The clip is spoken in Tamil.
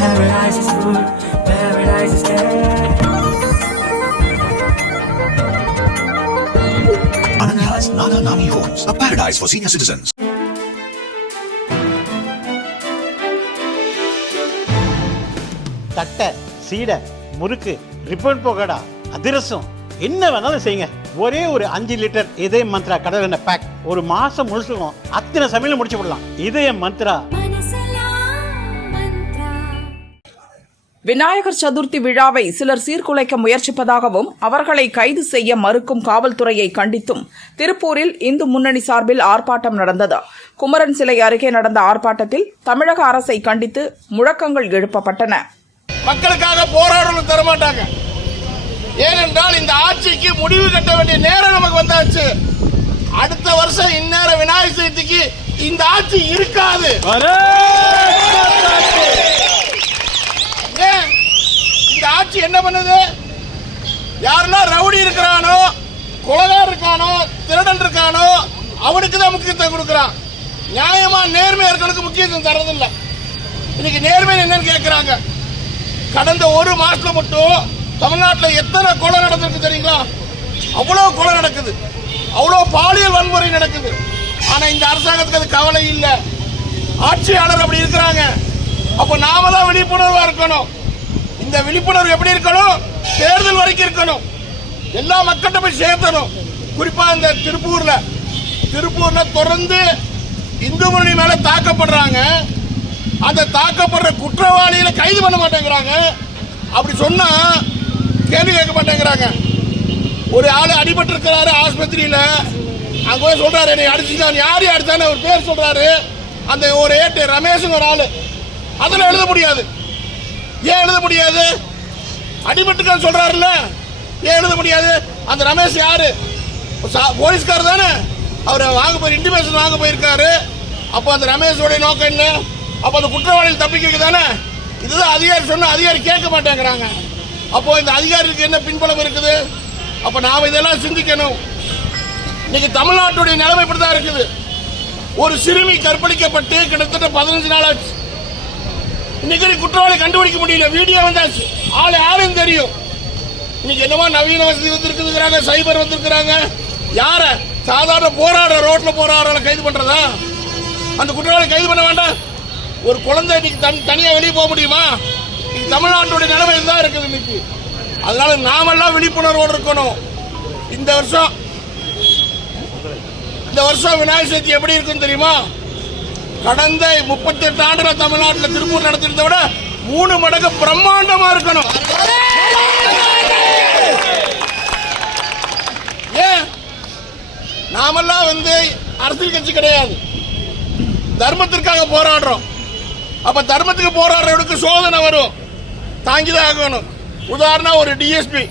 Paradise is food, paradise is there. Ananya's Nana Nani Homes, a paradise for senior citizens. தட்டை, சீடை, முறுக்கு, ரிப்பன் பகோடா, அதிரசம் என்ன வேணாலும் செய்யுங்க. ஒரே ஒரு 5 லிட்டர் இதய மந்த்ரா கடல் எண்ணெய் பேக் ஒரு மாசம் முழுசுக்கும் அத்தனை சமையல முடிச்சு விடலாம். இதய மந்த்ரா. விநாயகர் சதுர்த்தி விழாவை சிலர் சீர்குலைக்க முயற்சிப்பதாகவும் அவர்களை கைது செய்ய மறுக்கும் காவல்துறையை கண்டித்தும் திருப்பூரில் இந்து முன்னணி சார்பில் ஆர்ப்பாட்டம் நடந்தது. குமரன் சிலை அருகே நடந்த ஆர்ப்பாட்டத்தில் தமிழக அரசை கண்டித்து முழக்கங்கள் எழுப்பப்பட்டன. மக்களுக்காக போராடணும் தரமாட்டாங்க. ஏனென்றால் இந்த ஆட்சிக்கு முடிவு கட்ட வேண்டிய நேரம் நமக்கு வந்தாச்சு. அடுத்த வருஷம் இந்நேர விநாயகர் சதுர்த்திக்கு இந்த ஆட்சி இருக்காது. இந்த ஆட்சி என்ன பண்ணுது? யாருன்னா ரவுடி இருக்கிறானோ, கொலைகாரர் இருக்கானோ, திருடன் இருக்கானோ அவனுக்கு தான் முக்கியத்துவம் கொடுக்கறான். நியாயமா நேர்மையா இருக்கவனுக்கு முக்கியத்துவம் தரதில்லை. இன்னைக்கு நேர்மை என்னன்னு கேட்கிறாங்க. கடந்த ஒரு மாசத்துல மட்டும் தமிழ்நாட்டில் எத்தனை கொலை நடந்திருக்கு தெரியுங்களா? அவ்வளவு கொலை நடக்குது, அவ்வளவு பாலியல் வன்முறை நடக்குது. ஆனா இந்த அரசாங்கத்துக்கு அது கவலை இல்லை. ஆட்சியாளர் அப்படி இருக்கிறாங்க. அப்ப நாம தான் விழிப்புணர்வா இருக்கணும். இந்த விழிப்புணர்வு எப்படி இருக்கணும்? தேர்தல் வரைக்கும் இருக்கணும். எல்லா மக்கள்கிட்ட போய் சேர்த்தணும். குறிப்பா இந்த திருப்பூர்ல தொடர்ந்து இந்து முன்னணி மேல தாக்கப்படுறாங்க. அந்த தாக்கப்படுற குற்றவாளிகளை கைது பண்ண மாட்டேங்கிறாங்க. அப்படி சொன்னா கேள்வி கேட்க மாட்டேங்கிறாங்க. ஒரு ஆளு அடிபட்டு இருக்கிறாரு ஆஸ்பத்திரியில, அங்க போய் சொல்றாரு என்னை அடிச்சுட்டான். யாரு அடிச்சான்னு ஒரு பேர் சொல்றாரு. அந்த ஒரு ஏட்டு ரமேஷ் ஒரு ஆளு அதுல எழுத முடியாது. ஏன் எழுத முடியாது? அடிபட்டுக்கான்னு சொல்றாருல்ல, ஏன் எழுத முடியாது? அந்த ரமேஷ் யாரு? போலீஸ்கார் தானே. அவரை வாங்க போய் இன்டிமேஷன் வாங்க போயிருக்காரு. அப்போ அந்த ரமேஷோட நோக்கம் என்ன? அப்ப அந்த குற்றவாளிகள் தப்பிக்கிறது தானே. இதுதான் அதிகாரி சொன்ன. அதிகாரி கேட்க மாட்டேங்கிறாங்க. அப்போ இந்த அதிகாரிக்கு என்ன பின்புலம் இருக்குது? அப்ப நாம இதெல்லாம் சிந்திக்கணும். இன்னைக்கு தமிழ்நாட்டுடைய நிலைமை இப்படிதான் இருக்குது. ஒரு சிறுமி கற்பழிக்கப்பட்டு கிட்டத்தட்ட 15 நாள் ஆச்சு. இன்னைக்கு குற்றவாளி கண்டுபிடிக்க முடியல. வீடியோ வந்தாச்சு, ஆளும் தெரியும். இன்னைக்கு என்னவோ நவீன வசதி வந்திருக்குதுங்கிறாங்க, சைபர் வந்திருக்கிறாங்க. யார சாதாரண போராடுற ரோட்ல போராடுற கைது பண்றதா? அந்த குற்றவாளி கைது பண்ண வேண்டாம்? ஒரு குழந்தை இன்னைக்கு தனியா வெளியே போக முடியுமா? தமிழ்நாட்டுடைய நிலைமை தான் இருக்குது இன்னைக்கு. அதனால நாமெல்லாம் விழிப்புணர்வோடு இருக்கணும். இந்த வருஷம் விநாயகர் சதுர்த்தி எப்படி இருக்குன்னு தெரியுமா? கடந்த 38 ஆண்டுகள் தமிழ்நாட்டில் திருப்பூர் நடத்திருந்த விட 3 மடங்கு பிரம்மாண்டமா இருக்கணும். ஏன்? நாமெல்லாம் அரசியல் கட்சி கிடையாது, தர்மத்திற்காக போராடுறோம். அப்ப தர்மத்துக்கு போராடுறவனுக்கு சோதனை வரும், தாங்கிதான் ஆகணும். உதாரணம் ஒரு டிஎஸ்பி